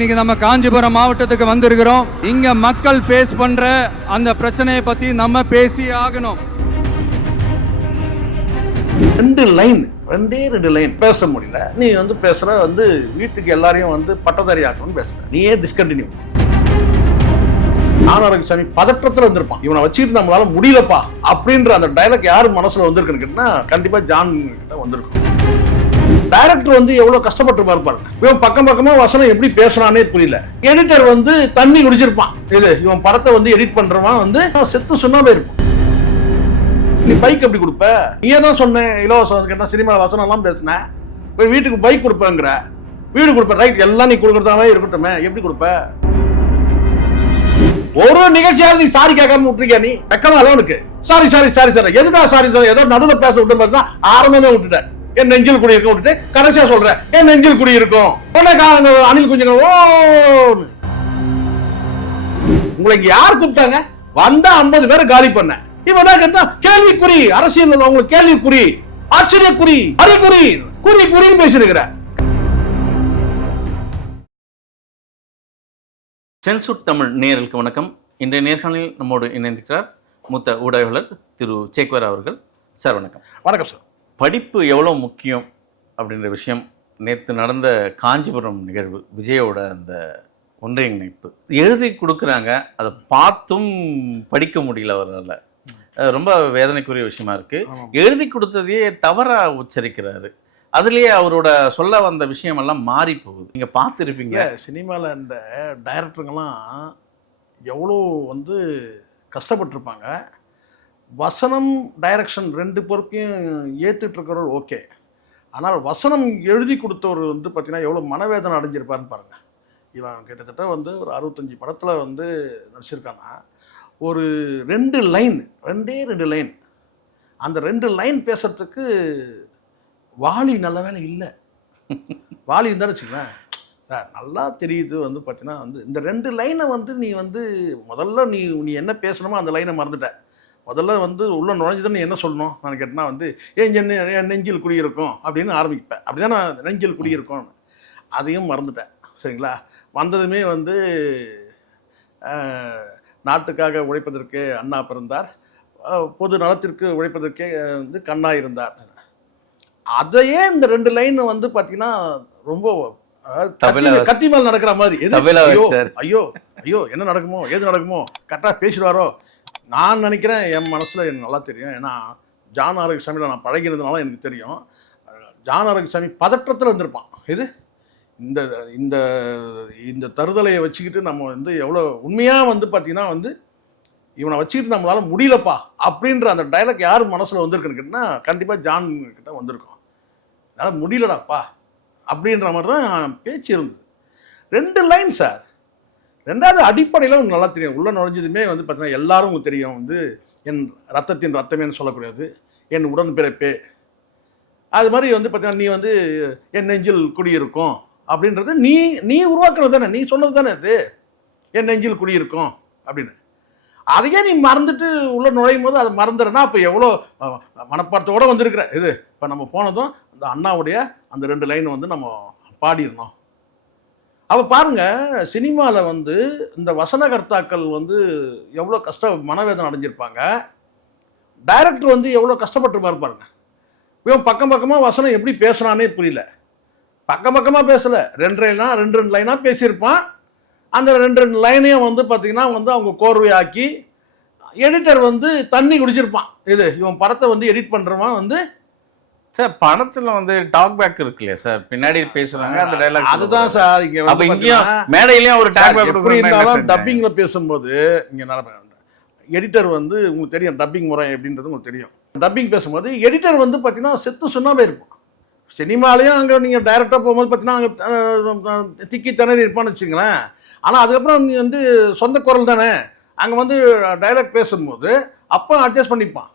இன்னைக்கு நம்ம காஞ்சிபுரம் மாவட்டத்துக்கு வந்திருக்கிறோம். இங்க மக்கள் ஃபேஸ் பண்ற அந்த பிரச்சனையை பத்தி நம்ம பேசி ஆகணும். ரெண்டு லைன் பேச முடியல. நீ பேசுற வீட்டுக்கு எல்லாரையும் பட்டதாரி ஆக்கணும்னு பேசுற. நீயே டிஸ்கண்டினியூ. ஆனாரங்கசாமி பதற்றத்துல வந்திருப்பான். இவனை வச்சுட்டு நம்மளால முடியலப்பா அப்படின்ற அந்த டைலாக் யாரு மனசுல வந்திருக்குன்னு கேட்டா கண்டிப்பா ஜான் கிட்ட வந்திருக்கும். டைரக்டர் எவ்வளவு கஷ்டப்பட்டு பார்ப்பாரு. இவன் பக்கமா வசனம் எப்படி பேசுறானே புரியல. எடிட்டர் தண்ணி குடிச்சிருப்பான். இது இவன் படத்தை எடிட் பண்றவன் செத்து சொன்னாவே இருக்கும். நீ பைக் எப்படி கொடுப்ப? நீயே தான் சொன்ன இலவசம் கேட்டா சினிமாவில் வசனம் எல்லாம் பேசின. போய் வீட்டுக்கு பைக் கொடுப்பேங்கிற. வீடு கொடுப்ப, ரைட், எல்லாம் நீ கொடுக்கறதாவே இருக்கட்டுமே, எப்படி கொடுப்ப? ஒரு நிகழ்ச்சியாவது நீ சாரி கேட்காம விட்டுருக்கியா? நீ வெக்கமா உனக்கு? சாரி எதுக்கா சாரி? ஏதோ நடுவில் பேச விட்டு மாதிரி தான் ஆரம்பமே விட்டுட்டேன். என் நெஞ்சில் குடி இருக்க விட்டுட்டு கடைசியா சொல்றேன் என் நெஞ்சில் குடி இருக்கும். அணில் குஞ்சுங்க உங்களை இங்க யார் கூப்பிட்டாங்க? வந்தா 50 பேரை காலி பண்ண. இப்பதான் கேட்டா கேள்விக்குறி. அரசியல் உங்களுக்கு கேள்விக்குறி, ஆச்சரியக்குறி, அறிகுறி, குறின்னு பேசிருக்கிற. சென்சூட் தமிழ் நேயர்களுக்கு வணக்கம். இன்றைய நேர்காணலில் நம்மோடு இணைந்திருக்கிறார் மூத்த ஊடகவியலாளர் திரு சேக்வர் அவர்கள். சார் வணக்கம். வணக்கம் சார். படிப்பு எவ்வளோ முக்கியம் அப்படின்ற விஷயம் நேற்று நடந்த காஞ்சிபுரம் நிகழ்வு, விஜயோட அந்த ஒன்றிணைப்பு எழுதி கொடுக்குறாங்க. அதை பார்த்தும் படிக்க முடியல அவரால். ரொம்ப வேதனைக்குரிய விஷயமா இருக்கு. எழுதி கொடுத்ததையே தவறா உச்சரிக்கிறாரு. அதுலேயே அவரோட சொல்ல வந்த விஷயம் எல்லாம் மாறி போகுது. நீங்க பார்த்துருப்பீங்க சினிமாவில் இந்த டைரக்டருங்கெல்லாம் எவ்வளோ கஷ்டப்பட்டிருப்பாங்க. வசனம் டைரக்ஷன் ரெண்டு பொறுப்பையும் ஏற்றுட்டு இருக்கிறவர் ஓகே. ஆனால் வசனம் எழுதி கொடுத்தவர் பார்த்தீங்கன்னா எவ்வளோ மனவேதனை அடைஞ்சிருப்பாருன்னு பாருங்க. இவன் கிட்டத்தட்ட ஒரு 65 படத்தில் நடிச்சிருக்கான்னா ஒரு ரெண்டே ரெண்டு லைன், அந்த 2 லைன் பேசுறதுக்கு வாலி நல்ல வேலை இல்லை. வாலி இருந்தான்னு வச்சுக்கலேன் சார், நல்லா தெரியுது பார்த்தீங்கன்னா இந்த 2 லைனை நீ முதல்ல நீ என்ன பேசணுமோ அந்த லைனை மறந்துட்ட. முதல்ல உள்ள நுழைஞ்சதுன்னு நீ என்ன சொல்லணும் நான் கேட்டேன்னா என் நெஞ்சில் குடியிருக்கும் அப்படின்னு ஆரம்பிப்பேன். அப்படிதான் நான் நெஞ்சில் குடியிருக்கும், அதையும் மறந்துட்டேன். சரிங்களா? வந்ததுமே நாட்டுக்காக உழைப்பதற்கு அண்ணா பிறந்தார், பொது நலத்திற்கு உழைப்பதற்கே கண்ணா இருந்தார். அதையே இந்த 2 லைன் பார்த்தீங்கன்னா ரொம்ப கத்தி மேல் நடக்கிற மாதிரி. ஐயோ என்ன நடக்குமோ ஏது நடக்குமோ கரெக்டாக பேசிடுவாரோ நான் நினைக்கிறேன். என் மனசில் எனக்கு நல்லா தெரியும். ஏன்னா ஜான் ஆரோக்கியசாமியில் நான் பழகினதுனால எனக்கு தெரியும். ஜான் ஆரோக்கியசாமி பதற்றத்தில் இருந்திருப்பான். இது இந்த இந்த இந்த தருதலையை வச்சுக்கிட்டு நம்ம எவ்வளோ உண்மையாக பார்த்தீங்கன்னா இவனை வச்சுக்கிட்டு நம்மளால முடியலப்பா அப்படின்ற அந்த டைலாக் யார் மனசில் வந்திருக்குன்னு கேட்டால் கண்டிப்பாக ஜான் கிட்ட வந்திருக்கும். அதனால் முடியலடாப்பா அப்படின்ற மாதிரி தான் பேச்சு இருந்தது. 2 லைன் சார். ரெண்டாவது அடிப்படையில் உங்களுக்கு நல்லா தெரியும். உள்ள நுழைஞ்சதுமே பார்த்தீங்கன்னா எல்லாரும் உங்களுக்கு தெரியும். என் ரத்தத்தின் ரத்தமேன்னு சொல்லக்கூடாது, என் உடன்பிறப்பே. அது மாதிரி பார்த்தீங்கன்னா நீ என் நெஞ்சில் குடியிருக்கும் அப்படின்றது நீ உருவாக்குறது தானே, நீ சொன்னது தானே அது, என் நெஞ்சில் குடியிருக்கும் அப்படின்னு. அதையே நீ மறந்துட்டு உள்ள நுழையும் போது அதை மறந்துடுறனா அப்போ எவ்வளோ மனப்பாட்டத்தோடு வந்திருக்கிற. இது இப்போ நம்ம போனதும் அந்த அண்ணாவுடைய அந்த 2 லைன் நம்ம பாடிடணும். அப்போ பாருங்க, சினிமாவில் இந்த வசனகர்த்தாக்கள் எவ்வளோ மனவேதனை அடைஞ்சிருப்பாங்க. டைரக்டர் எவ்வளோ கஷ்டப்பட்டு பாருங்க. இவன் பக்கமாக வசனம் எப்படி பேசுறானே புரியல. பக்கமாக பேசலை, 2 லைனாக பேசியிருப்பான். அந்த 2 லைனையும் பார்த்தீங்கன்னா அவங்க கோர்வையாக்கி எடிட்டர் தண்ணி குடிச்சிருப்பான். இது இவன் படத்தை எடிட் பண்ணுறவன் சார் படத்துல டாக் பேக் இருக்கு இல்லையா சார், பின்னாடி பேசுறாங்க அந்த டைலாக். அதுதான் சார் இங்க மேடையிலயும் ஒரு டாக் பேக் எப்படி இருந்தாலும் டப்பிங்ல பேசும்போது இங்க எடிட்டர் உங்களுக்கு தெரியும் டப்பிங் முறை எப்படின்றது உங்களுக்கு தெரியும். டப்பிங் பேசும்போது எடிட்டர் பார்த்தீங்கன்னா செத்து சொன்னாவே இருக்கும். சினிமாலையும் அங்கே நீங்கள் டைரக்டாக போகும்போது பார்த்தீங்கன்னா அங்கே திக்கி திணறி இருப்பான்னு வச்சுங்களேன். ஆனால் அதுக்கப்புறம் நீ சொந்த குரல் தானே அங்கே டைலாக் பேசும்போது அப்போ அட்ஜஸ்ட் பண்ணிப்பான்.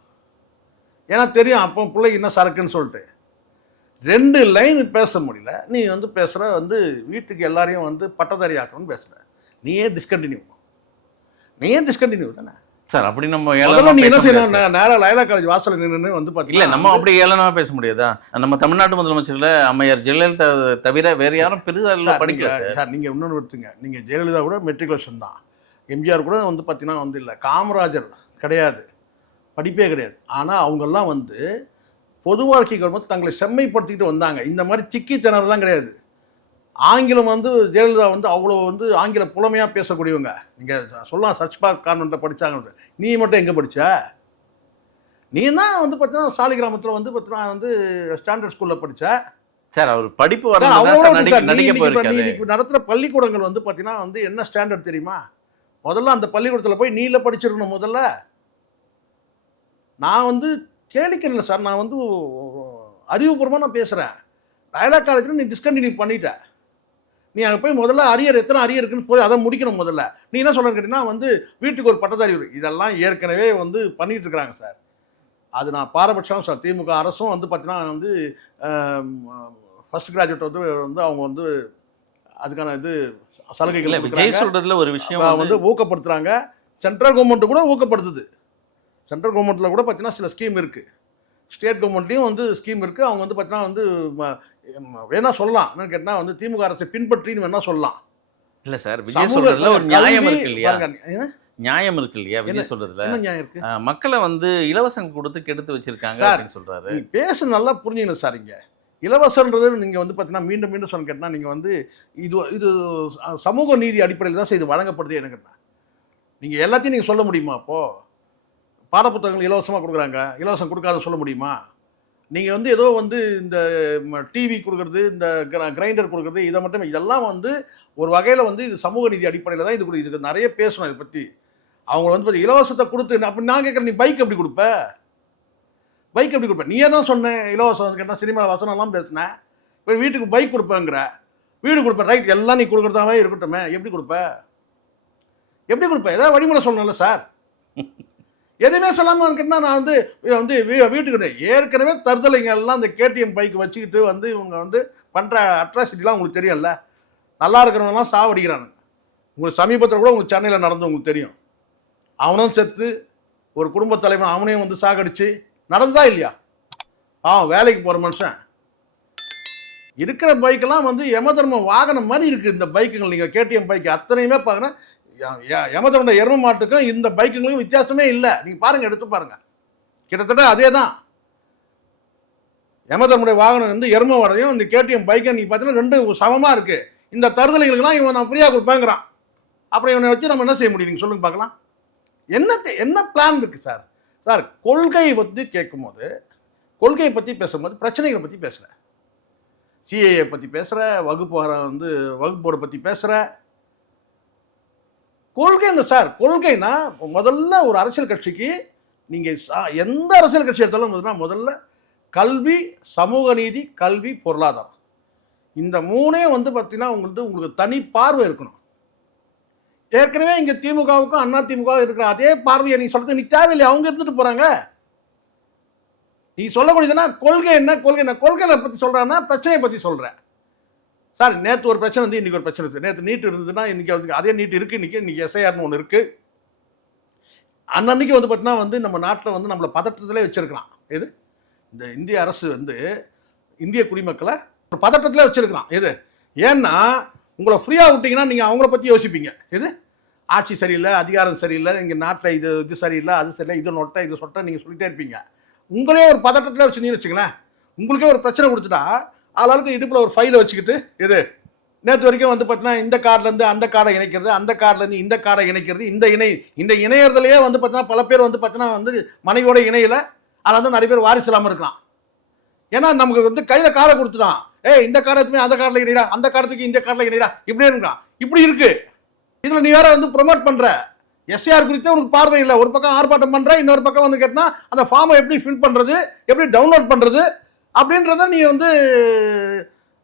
ஏன்னா தெரியும் அப்போ பிள்ளைக்கு என்ன சரக்குன்னு சொல்லிட்டு 2 லைன் பேச முடியல. நீ பேசுகிற வீட்டுக்கு எல்லாரையும் பட்டதாரி ஆக்கணும்னு பேசுகிற. நீயே டிஸ்கண்டினியூ தானே. சார் அப்படி நம்ம முதல்ல ஏளனமா நீ என்ன பேச முடியாது செய்யணும், நேரா லயலா காலேஜ் வாசல்ல நின்னு வந்து இல்ல பாத்தீங்கன்னா நம்ம அப்படி ஏளனமா பேச முடியாதா? நம்ம தமிழ்நாட்டு முதலமைச்சர்ல அம்மையார் ஜெயலலிதா தவிர வேற யாரும் பெரிதா இல்ல படிக்கல சார். சார் நீங்க இன்னொன்று எடுத்துங்க, நீங்க ஜெயலலிதா கூட மெட்ரிகுலேஷன் தான், எம்ஜிஆர் கூட வந்து பாத்தீங்கன்னா வந்து இல்லை, காமராஜர் கிடையாது, படிப்பே கிடையாது. ஆனா அவங்கெல்லாம் வந்து பொது வாழ்க்கைக்கு வரும்போது தங்களை செம்மைப்படுத்திக்கிட்டு வந்தாங்க. இந்த மாதிரி சிக்கி திணறலாம் கிடையாது. ஆங்கிலம் வந்து ஜெயலலிதா வந்து அவ்வளோ வந்து ஆங்கில புலமையாக பேசக்கூடியவங்க. நீங்கள் சொல்லலாம் சர்ச் பார்க் கான்வென்ட்டில் படித்தாங்க. நீ மட்டும் எங்கே படித்த? நீ தான் வந்து பார்த்தீங்கன்னா சாலிகிராமத்தில் வந்து பார்த்தீங்கன்னா வந்து ஸ்டாண்டர்ட் ஸ்கூலில் படித்த. சார் அவர் படிப்பு இன்னைக்கு நடத்துகிற பள்ளிக்கூடங்கள் வந்து பார்த்தீங்கன்னா வந்து என்ன ஸ்டாண்டர்ட் தெரியுமா? முதல்ல அந்த பள்ளிக்கூடத்தில் போய் நீல படிச்சிருக்கணும். முதல்ல நான் வந்து கேளிக்கல சார், நான் வந்து அறிவுபூர்வமாக நான் பேசுகிறேன். லயலா காலேஜில் நீ டிஸ்கண்டினியூ பண்ணிட்ட. நீ அங்கே போய் முதல்ல அரியர் எத்தனை அரியர் இருக்குன்னு போய் அதை முடிக்கணும். முதல்ல நீ என்ன சொல்கிறேன்னு கேட்டீங்கன்னா வந்து வீட்டுக்கு ஒரு பட்டதாரி வரும். இதெல்லாம் ஏற்கனவே வந்து பண்ணிட்டு இருக்கிறாங்க சார். அது நான் பாரபட்சம் சார். திமுக அரசும் வந்து பார்த்தீங்கன்னா வந்து ஃபர்ஸ்ட் கிராஜுவேட் வந்து அவங்க வந்து அதுக்கான இது சலுகைகள் விஜய் சொல்றதுல ஒரு விஷயம் வந்து ஊக்கப்படுத்துறாங்க. சென்ட்ரல் கவர்மெண்ட் கூட ஊக்கப்படுத்துது. சென்ட்ரல் கவர்மெண்ட்டில் கூட பார்த்தீங்கன்னா சில ஸ்கீம் இருக்குது, ஸ்டேட் கவர்மெண்ட்லேயும் வந்து ஸ்கீம் இருக்குது. அவங்க வந்து பார்த்தீங்கன்னா வந்து வேணா சொல்லலாம். என்னன்னு கேட்டால் வந்து திமுக அரசை பின்பற்றின்னு வேணா சொல்லலாம். இல்லை சார், விஜய் சொல்றதுல ஒரு நியாயம் இருக்கு இல்லையா? நியாயம் இருக்கு இல்லையா விஜய் சொல்றதுல? என்ன நியாயம் இருக்கு? மக்களை வந்து இலவசம் கொடுத்து கெடுத்து வச்சிருக்காங்க அப்படின்னு சொல்றாரு. நீ பேச நல்லா புரிஞ்சுக்கணும் சார். இங்கே இலவசன்றது நீங்கள் வந்து பார்த்தீங்கன்னா மீண்டும் மீண்டும் சொன்ன கேட்டால் நீங்கள் வந்து இது சமூக நீதி அடிப்படையில் தான் இது வழங்கப்படுது. எனக்கு நீங்கள் எல்லாத்தையும் நீங்கள் சொல்ல முடியுமா? அப்போது பாடப்புத்தகங்கள் இலவசமாக கொடுக்குறாங்க, இலவசம் கொடுக்காத சொல்ல முடியுமா? நீங்கள் வந்து ஏதோ வந்து இந்த டிவி கொடுக்குறது, இந்த கிரைண்டர் கொடுக்குறது, இதை மட்டும் இதெல்லாம் வந்து ஒரு வகையில் வந்து இது சமூக நீதி அடிப்படையில் தான் இதுக்கு நிறைய பேசணும். இதை பற்றி அவங்க வந்து பார்த்து இலவசத்தை கொடுத்து அப்படி நான் கேட்குறேன், நீ பைக் எப்படி கொடுப்ப? பைக் எப்படி கொடுப்ப? நீயே தான் சொன்னேன் இலவசம் கேட்டால் சினிமா வசனம்லாம் பேசினேன். இப்போ வீட்டுக்கு பைக் கொடுப்பேங்கிற, வீடு கொடுப்பேன், ரைட், எல்லாம் நீ கொடுக்குறதாவே இருக்கட்டுமே, எப்படி கொடுப்ப? எப்படி கொடுப்ப? ஏதாவது வழிமுறை சொல்லணும்ல சார். எதுவுமே சொல்லாமல் கேட்டால் நான் வந்து வீட்டுக்கு ஏற்கனவே தருதலைங்க எல்லாம் இந்த கேடிஎம் பைக் வச்சுக்கிட்டு வந்து இவங்க வந்து பண்ணுற அட்ராசிட்டிலாம் உங்களுக்கு தெரியும்ல. நல்லா இருக்கிறவங்கலாம் சாவடிக்கிறானுங்க. உங்களுக்கு சமீபத்தில் கூட உங்களுக்கு சென்னையில் நடந்து உங்களுக்கு தெரியும். அவனும் செத்து ஒரு குடும்ப தலைவன் அவனையும் வந்து சாகடிச்சு நடந்ததா இல்லையா? வேலைக்கு போகிற மனுஷன் இருக்கிற பைக்கெல்லாம் வந்து யமதர்ம வாகனம் மாதிரி இருக்குது. இந்த பைக்குகள் நீங்கள் கேடிஎம் பைக் அத்தனையுமே பார்க்கணும். யமதர்ம எரும மாட்டுக்கும் இந்த பைக்குங்களுக்கும் வித்தியாசமே இல்லை. நீங்கள் பாருங்கள், எடுத்து பாருங்கள், கிட்டத்தட்ட அதே தான். யமதர்முடைய வாகனம் வந்து எரும வாடகையும் இந்த கேடிஎம் பைக்கை நீங்கள் பார்த்தீங்கன்னா ரெண்டு சமமாக இருக்குது. இந்த தருதலைகளுக்கெல்லாம் இவன் நான் ஃப்ரீயாக கொடுப்பேங்கிறான். அப்புறம் இவனை வச்சு நம்ம என்ன செய்ய முடியும்? நீங்கள் சொல்லுங்க பார்க்கலாம். என்ன பிளான் இருக்குது சார்? சார், கொள்கையை பற்றி கேட்கும்போது, கொள்கையை பற்றி பேசும்போது பிரச்சனைகளை பற்றி பேசுகிற, சிஏஏ பற்றி பேசுகிற, வகுப்போரை பற்றி பேசுகிற. கொள்கை என்ன சார்? கொள்கைனா முதல்ல ஒரு அரசியல் கட்சிக்கு நீங்கள் எந்த அரசியல் கட்சி எடுத்தாலும் முதல்ல கல்வி, சமூக நீதி, கல்வி, பொருளாதாரம், இந்த மூணே வந்து பார்த்தீங்கன்னா உங்களுக்கு தனி பார்வை இருக்கணும். ஏற்கனவே இங்கே திமுகவுக்கும் அண்ணா திமுகவும் இருக்கிற அதே பார்வையை நீ சொல்றது நீ தேவையில்லை, அவங்க இருந்துட்டு போறாங்க. நீ சொல்லக்கூடியதுன்னா கொள்கை என்ன? கொள்கையை பற்றி சொல்றான்னா பிரச்சனையை பற்றி சொல்றேன் சார். நேற்று ஒரு பிரச்சனை வந்து இன்னைக்கு ஒரு பிரச்சனை இருக்குது. நேற்று நீட் இருந்ததுன்னா இன்னைக்கு வந்து அதே நீட் இருக்கு. இன்னைக்கு எஸ்ஐஆர்னு ஒன்று இருக்கு. அன்னன்னைக்கு வந்து பார்த்தீங்கன்னா வந்து நம்ம நாட்டில் வந்து நம்மளை பதட்டத்திலே வச்சிருக்கலாம். எது இந்த இந்திய அரசு வந்து இந்திய குடிமக்களை ஒரு பதட்டத்திலே வச்சிருக்கலாம். எது? ஏன்னா உங்களை ஃப்ரீயாக விட்டீங்கன்னா நீங்கள் அவங்கள பற்றி யோசிப்பீங்க. எது? ஆட்சி சரியில்லை, அதிகாரம் சரியில்லை, இங்கே நாட்டில் இது சரியில்லை, அது சரியில்லை, இது நொட்டை, இது சொட்டை நீங்கள் சொல்லிட்டே இருப்பீங்க. உங்களே ஒரு பதட்டத்தில் வச்சுருந்தீங்கன்னு வச்சுங்களேன். உங்களுக்கே ஒரு பிரச்சனை கொடுத்துட்டா ஆளாளுக்கு இடுப்பில் ஒரு ஃபைலை வச்சுக்கிட்டு எது நேற்று வரைக்கும் வந்து பார்த்தீங்கன்னா இந்த கார்டுலேருந்து அந்த கார்டை இணைக்கிறது, அந்த கார்டுலேருந்து இந்த கார்டை இணைக்கிறது, இந்த இணையறதுலேயே வந்து பார்த்தீங்கன்னா பல பேர் வந்து பார்த்தீங்கன்னா வந்து மனைவியோட இணையில. அதில் வந்து நிறைய பேர் வாரிசு இல்லாமல் இருக்கலாம். ஏன்னா நமக்கு வந்து கையில் காரை கொடுத்துதான், இந்த கார்டு எதுவுமே அந்த கார்டில் இணைடா, அந்த கார்டுக்கு இந்த கார்டில் இணைடா, இப்படியே இருக்கான். இப்படி இருக்கு. இதில் நீ வேற வந்து ப்ரொமோட் பண்ணுற எஸ்ஆர் குறித்து உனக்கு பார்வை இல்லை. ஒரு பக்கம் ஆர்ப்பாட்டம் பண்ணுற, இன்னொரு பக்கம் வந்து கேட்டால் அந்த ஃபார்மை எப்படி ஃபில் பண்ணுறது, எப்படி டவுன்லோட் பண்ணுறது அப்படின்றத நீ வந்து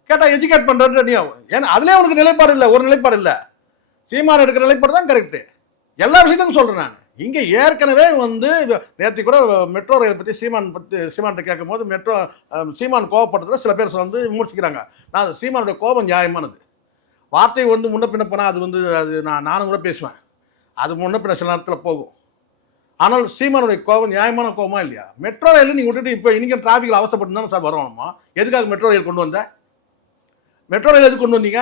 கேட்டால் எஜுகேட் பண்ணுறது. நீ ஏன்னா அதுலேயே உனக்கு நிலைப்பாடு இல்லை, ஒரு நிலைப்பாடு இல்லை. சீமான் எடுக்கிற நிலைப்பாடு தான் கரெக்டு. எல்லா விஷயத்தையும் சொல்கிறேன் நான். இங்கே ஏற்கனவே வந்து நேற்று கூட மெட்ரோ ரயில் பற்றி சீமான்கிட்ட கேட்கும் போது சீமான் கோவப்பட்டதில் சில பேர் வந்து விமர்சிக்கிறாங்க. நான் சீமானுடைய கோபம் நியாயமானது. வார்த்தை வந்து முன்ன பின்ன போனால் அது நானும் கூட பேசுவேன். அது முன்ன பின்ன சில நேரத்தில் போகும். ஆனால் சீமானுடைய கோபம் நியாயமான கோபமா இல்லையா? மெட்ரோ ரயில் நீங்க விட்டுட்டு இப்போ இன்னைக்கு டிராஃபிக்ல அவசரப்பட்டு தானே சார் வரணுமா? எதுக்காக மெட்ரோ ரயில் கொண்டு வந்த? மெட்ரோ ரயில் எதுக்கு கொண்டு வந்தீங்க?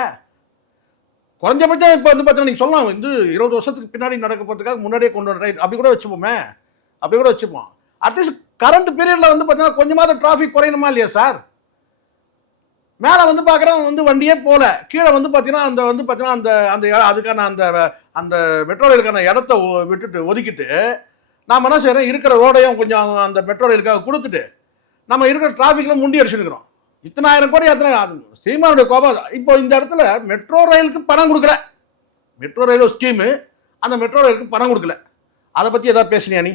குறைஞ்சபட்சம் இப்போ வந்து பார்த்தீங்கன்னா நீங்கள் சொல்லலாம் வந்து 20 வருஷத்துக்கு பின்னாடி நடக்க போகிறதுக்காக முன்னாடியே கொண்டு வர ரைட் அப்படி கூட வச்சுப்போமே, அப்படி கூட வச்சுப்போம். அட்லீஸ்ட் கரண்ட் பீரியட்ல வந்து பார்த்தீங்கன்னா கொஞ்சமாவது டிராஃபிக் குறையணுமா இல்லையா சார்? மேலே வந்து பார்க்குறேன் வந்து வண்டியே போல, கீழே வந்து பார்த்தீங்கன்னா அந்த வந்து பார்த்தீங்கன்னா அந்த அந்த அதுக்கான அந்த அந்த மெட்ரோ ரயிலுக்கான இடத்த விட்டுட்டு ஒதுக்கிட்டு நாம் என்ன செய்கிறோம், இருக்கிற ரோடையும் கொஞ்சம் அந்த மெட்ரோ ரயிலுக்காக கொடுத்துட்டு நம்ம இருக்கிற டிராஃபிக்கில் முண்டி அடிச்சுருக்கிறோம். இத்தனை ஆயிரம் கோடி அத்தனை சீமானுடைய கோபம். இப்போ இந்த இடத்துல மெட்ரோ ரயிலுக்கு பணம் கொடுக்கல, மெட்ரோ ரயில் ஸ்கீமு, அந்த மெட்ரோ ரயிலுக்கு பணம் கொடுக்கல. அதை பற்றி ஏதாவது பேசுனியா நீ?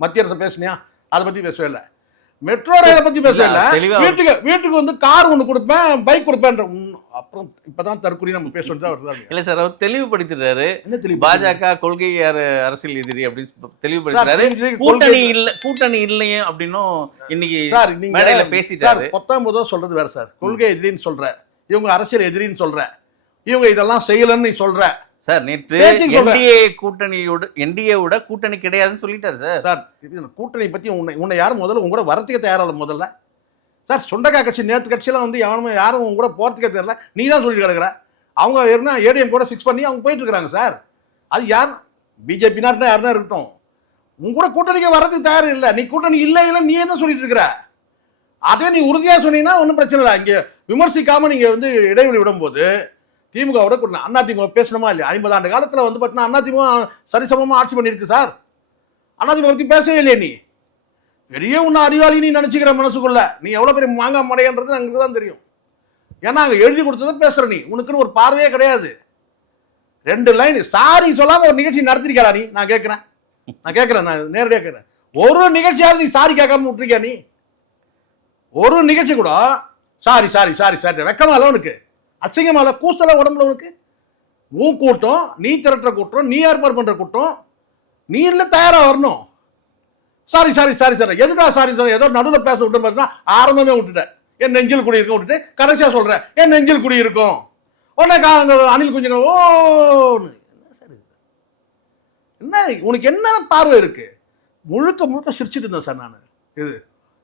மத்திய அரசு பேசுனியா? அதை பற்றி பேசவே இல்லை. மெட்ரோ ரயிலை பற்றி பேசவே இல்லை. வீட்டுக்கு வந்து கார் ஒன்று கொடுப்பேன், பைக் கொடுப்பேன்ற. அப்புறம் இப்பதான் தற்கொலை நம்ம பேசுறது இல்ல சார், அவர் தெளிவுபடுத்திடுறாரு. பாஜக கொள்கை அரசியல் எதிரி அப்படின்னு தெளிவுபடுத்துறாரு. கூட்டணி இல்லையே அப்படின்னும் இன்னைக்கு சார் மேடையில பேசிட்டாரு. 19 சொல்றது வேற சார். கொள்கை எதிரின்னு சொல்ற, இவங்க அரசியல் எதிரின்னு சொல்ற, இவங்க இதெல்லாம் செய்யலன்னு நீ சொல்ற சார். நேற்று என்டிஏவோட கூட்டணி கிடையாதுன்னு சொல்லிட்டாரு சார். சார் கூட்டணி பத்தி உன்னை யாரும் முதல்ல உங்க கூட வரத்துக்கு தயாராக முதல்ல சார். சொண்டக்கா கட்சி நேற்று கட்சியெல்லாம் வந்து யாரும் உங்க கூட போறதுக்கே தெரியல, நீ தான் சொல்லிட்டு கிடக்குற. அவங்க என்ன ஏடிஎம் கூட ஃபிக்ஸ் பண்ணி அவங்க போயிட்டு இருக்கிறாங்க சார். அது யார் பிஜேபி நாட்டினா யாருன்னா இருக்கட்டும், உங்க கூட கூட்டணிக்கு வரதுக்கு தயார் இல்லை. நீ கூட்டணி இல்லை நீ என்ன சொல்லிட்டு இருக்கிற? அதே நீ உறுதியா சொன்னீங்கன்னா ஒன்றும் பிரச்சனை இல்லை. இங்க விமர்சிக்காம நீங்க வந்து இடைவெளி விடும்போது திமுகவோட கூட்டணி அதிமுக பேசணுமா இல்லையா? 50 ஆண்டு காலத்தில் வந்து பார்த்தீங்கன்னா அதிமுக சரிசமமாக ஆட்சி பண்ணியிருக்கு சார். அதிமுக பற்றி பேசவே இல்லையே நீ. பெரிய உன்னை அறிவாளி நீ நினச்சிக்கிற மனசுக்குள்ள. நீ எவ்வளோ பெரிய மாங்காய் மடையன்றது எங்களுக்கு தான் தெரியும். ஏன்னா அங்கே எழுதி கொடுத்ததை பேசுகிற நீ, உனக்குன்னு ஒரு பார்வையே கிடையாது. 2 லைன் சாரி சொல்லாமல் ஒரு நிகழ்ச்சி நடத்திருக்கா நீ? நான் கேட்குறேன், நான் நேரடியாக கேட்குறேன். ஒரு நிகழ்ச்சியாவது நீ சாரி கேட்காம விட்டுருக்கியா நீ? ஒரு நிகழ்ச்சி கூட சாரி சாரி சாரி சாரி வெக்கமா இல்லை உனக்கு? அசிங்கமால கூசல உடம்புல உனக்கு? உன் கூட்டம், நீ திரட்டுற கூட்டம், நீ ஏற்பாடு பண்ற கூட்டம், நீ இல்லை தயாரா வரணும். சாரி சாரி சாரி சார் எதுக்கா சாரி சார்? ஏதோ நடுவில் பேச விட்டு பார்த்தா ஆரம்பமே விட்டுட்டேன். என் நெஞ்சில் குடி இருக்கும் விட்டுட்டு கடைசியா சொல்றேன் என் நெஞ்சில் குடி இருக்கும். உடனே அணில் குஞ்சுங்க ஓ என்ன உனக்கு என்ன பார்வை இருக்கு? முழுக்க முழுக்க சிரிச்சிட்டு இருந்தேன் சார் நான். இது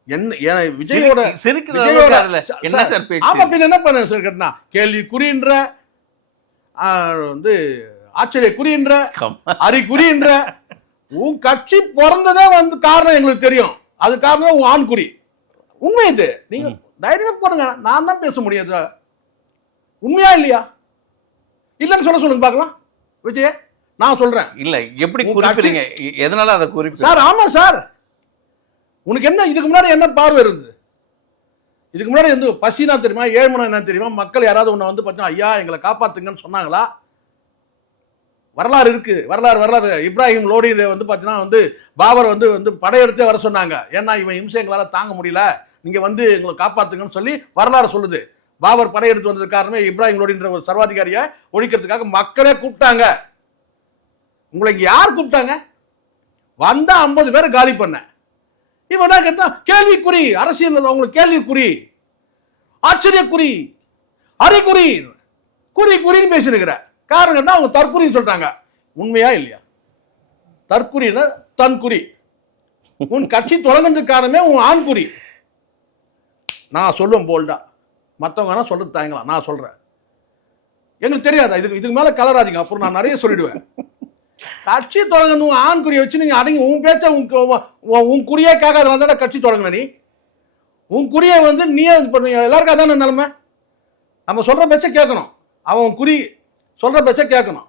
என்ன விஜயோட என்ன பண்ண சார் கேட்டா கேள்வி குறின்ற வந்து ஆச்சரிய குறின்ற அறிகுறின்ற உன் கட்சி பிறந்ததே வந்து காரணம் எங்களுக்கு தெரியும். அது காரணம் உன் ஆண்குறி. உண்மை இது. நீங்க தைரியமா போடுங்க, நான் தான் பேச முடியாது. உண்மையா இல்லையா? இல்லன்னு சொல்லுங்க பார்க்கலாம். விஜய் நான் சொல்றேன். இல்ல எப்படி குறிப்பிடுறீங்க? எதனால அதை குறிப்பிட்டு சார்? ஆமா சார், உனக்கு என்ன இதுக்கு முன்னாடி என்ன பார்வை இருந்தது? இதுக்கு முன்னாடி வந்து பசினா தெரியுமா, ஏழ்மனா என்ன தெரியுமா? மக்கள் யாராவது உன்னை வந்து பார்த்தீங்கன்னா ஐயா எங்களை காப்பாத்துங்கன்னு சொன்னாங்களா? வரலாறு இருக்கு, வரலாறு. இப்ராஹிம் லோடி வந்து பார்த்தீங்கன்னா வந்து பாபர் வந்து படையெடுத்தே வர சொன்னாங்க. ஏன்னா இவன் இம்சை எங்களால் தாங்க முடியல, நீங்க வந்து எங்களை காப்பாத்துங்கன்னு சொல்லி வரலாறு சொல்லுது. பாபர் படையெடுத்து வந்தது காரணமே இப்ராஹிம் லோடின்ற ஒரு சர்வாதிகாரியை ஒழிக்கிறதுக்காக மக்களே கூப்பிட்டாங்க. உங்களை இங்க யார் கூப்பிட்டாங்க? வந்தா 50 பேரை காலி பண்ண. இவன் தான் கேட்டா கேள்விக்குறி, அரசியல் அவங்களுக்கு கேள்விக்குறி, ஆச்சரியக்குறி, அறிகுறி, குறின்னு பேசிருக்கிற காரணம் கேட்டா அவங்க தற்குறின்னு சொல்றாங்க. உண்மையா இல்லையா? தற்குறின்னா தன்குறி. உன் கட்சி தொடங்குறதுக்கு காரணமே உன் ஆண்குறி. நான் சொல்லுவேன் போல்டா, மற்றவங்க சொல்றது தாங்கலாம். நான் சொல்றேன், எங்களுக்கு தெரியாதா? இதுக்கு மேல கலராதிங்க, அப்புறம் நான் நிறைய சொல்லிடுவேன். கட்சி தொடங்க உன் ஆண் குறியை வச்சு நீங்க அடங்கி உன் பேச்ச உன் குறியே கேட்காத கட்சி தொடங்கின நீ. உன் குறியை வந்து நீயே எல்லாருக்கும் அதான நிலைமை. நம்ம சொல்ற பேச்ச கேட்கணும், அவன் குறி சொல்ற பேச்ச கேட்கணும்.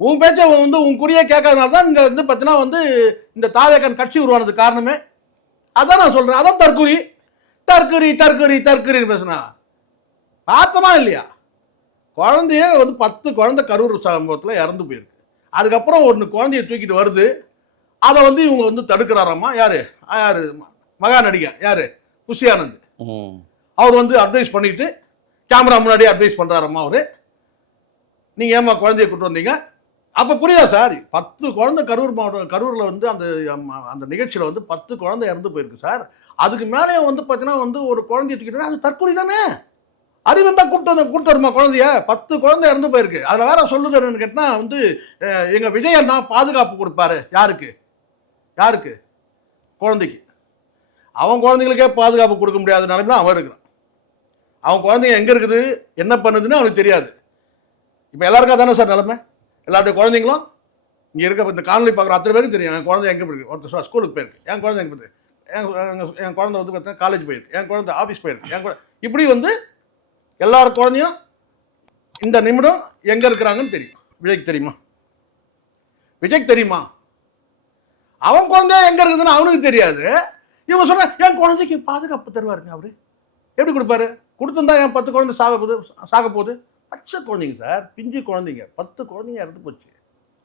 உன் பேச்ச வந்து உன் குறியே கேட்காதனால தான் இங்க வந்து பார்த்தீங்கன்னா வந்து இந்த தாவேகன் கட்சி உருவானது காரணமே. அதான் நான் சொல்றேன். அதான் தற்குறி தற்குறி தற்குறி தற்குறின்னு பேசுனா பார்த்தமா இல்லையா? குழந்தைய வந்து 10 குழந்தை கரூர் சம்பவத்தில் இறந்து போயிருக்கு. அதுக்கப்புறம் ஒன்று குழந்தைய தூக்கிட்டு வருது. அதை வந்து இவங்க வந்து தடுக்கிறாராம்மா. யாரு மகா நடிகை யாரு புஷி ஆனந்த். அவர் வந்து அட்வைஸ் பண்ணிட்டு கேமரா முன்னாடி அட்வைஸ் பண்றாரம்மா. அவரு நீங்க ஏமா குழந்தைய கூட்டு வந்தீங்க? அப்ப புரியுதா சார்? 10 குழந்தை கரூர் மாவட்டம் கரூர்ல வந்து அந்த நிகழ்ச்சியில வந்து 10 குழந்தை இறந்து போயிருக்கு சார். அதுக்கு மேலே வந்து பார்த்தீங்கன்னா வந்து ஒரு குழந்தைய தூக்கிட்டு அது தற்கொலை தானே? அறிவன் தான் கூப்பிட்டு வருமா குழந்தைய? 10 குழந்தை இறந்து போயிருக்கு. அதில் வேற சொல்லுது என்னன்னு கேட்டா வந்து எங்க விஜயன் தான் பாதுகாப்பு கொடுப்பாரு. யாருக்கு? யாருக்கு? குழந்தைக்கு. அவன் குழந்தைங்களுக்கே பாதுகாப்பு கொடுக்க முடியாத நிலைமையில அவன் இருக்கிறான். அவன் குழந்தைங்க எங்கே இருக்குது, என்ன பண்ணுதுன்னு அவனுக்கு தெரியாது. இப்போ எல்லாருக்கும் தானே சார் நிலைமை? எல்லாருடைய குழந்தைங்களும் இங்கே இருக்க இந்த காணொலி பார்க்குற அத்தனை பேருக்கு தெரியும் என் குழந்தை எங்கே போயிருக்கு. ஒருத்தர் ஸ்கூலுக்கு போயிருக்கு, என் குழந்தை எங்கே போயிருக்கு, என் குழந்தை வந்து பார்த்தீங்கன்னா காலேஜ் போயிருக்கு, என் குழந்தை ஆஃபீஸ் போயிருக்கு, என் குழந்தை இப்படி வந்து எல்லார் குழந்தையும் இந்த நிமிடம் எங்கே இருக்கிறாங்கன்னு தெரியும். விஜய்க்கு தெரியுமா? விஜய்க்கு தெரியுமா? அவன் குழந்தைய எங்கே இருக்குதுன்னு அவனுக்கு தெரியாது. இவன் சொன்ன என் குழந்தைக்கு பாதுகாப்பு தருவாருங்க. அவரு எப்படி கொடுப்பாரு? கொடுத்துருந்தா என் 10 குழந்தை சாக போகுது. பச்சை குழந்தைங்க சார், பிஞ்சு குழந்தைங்க, 10 குழந்தைங்க இறந்து போச்சு.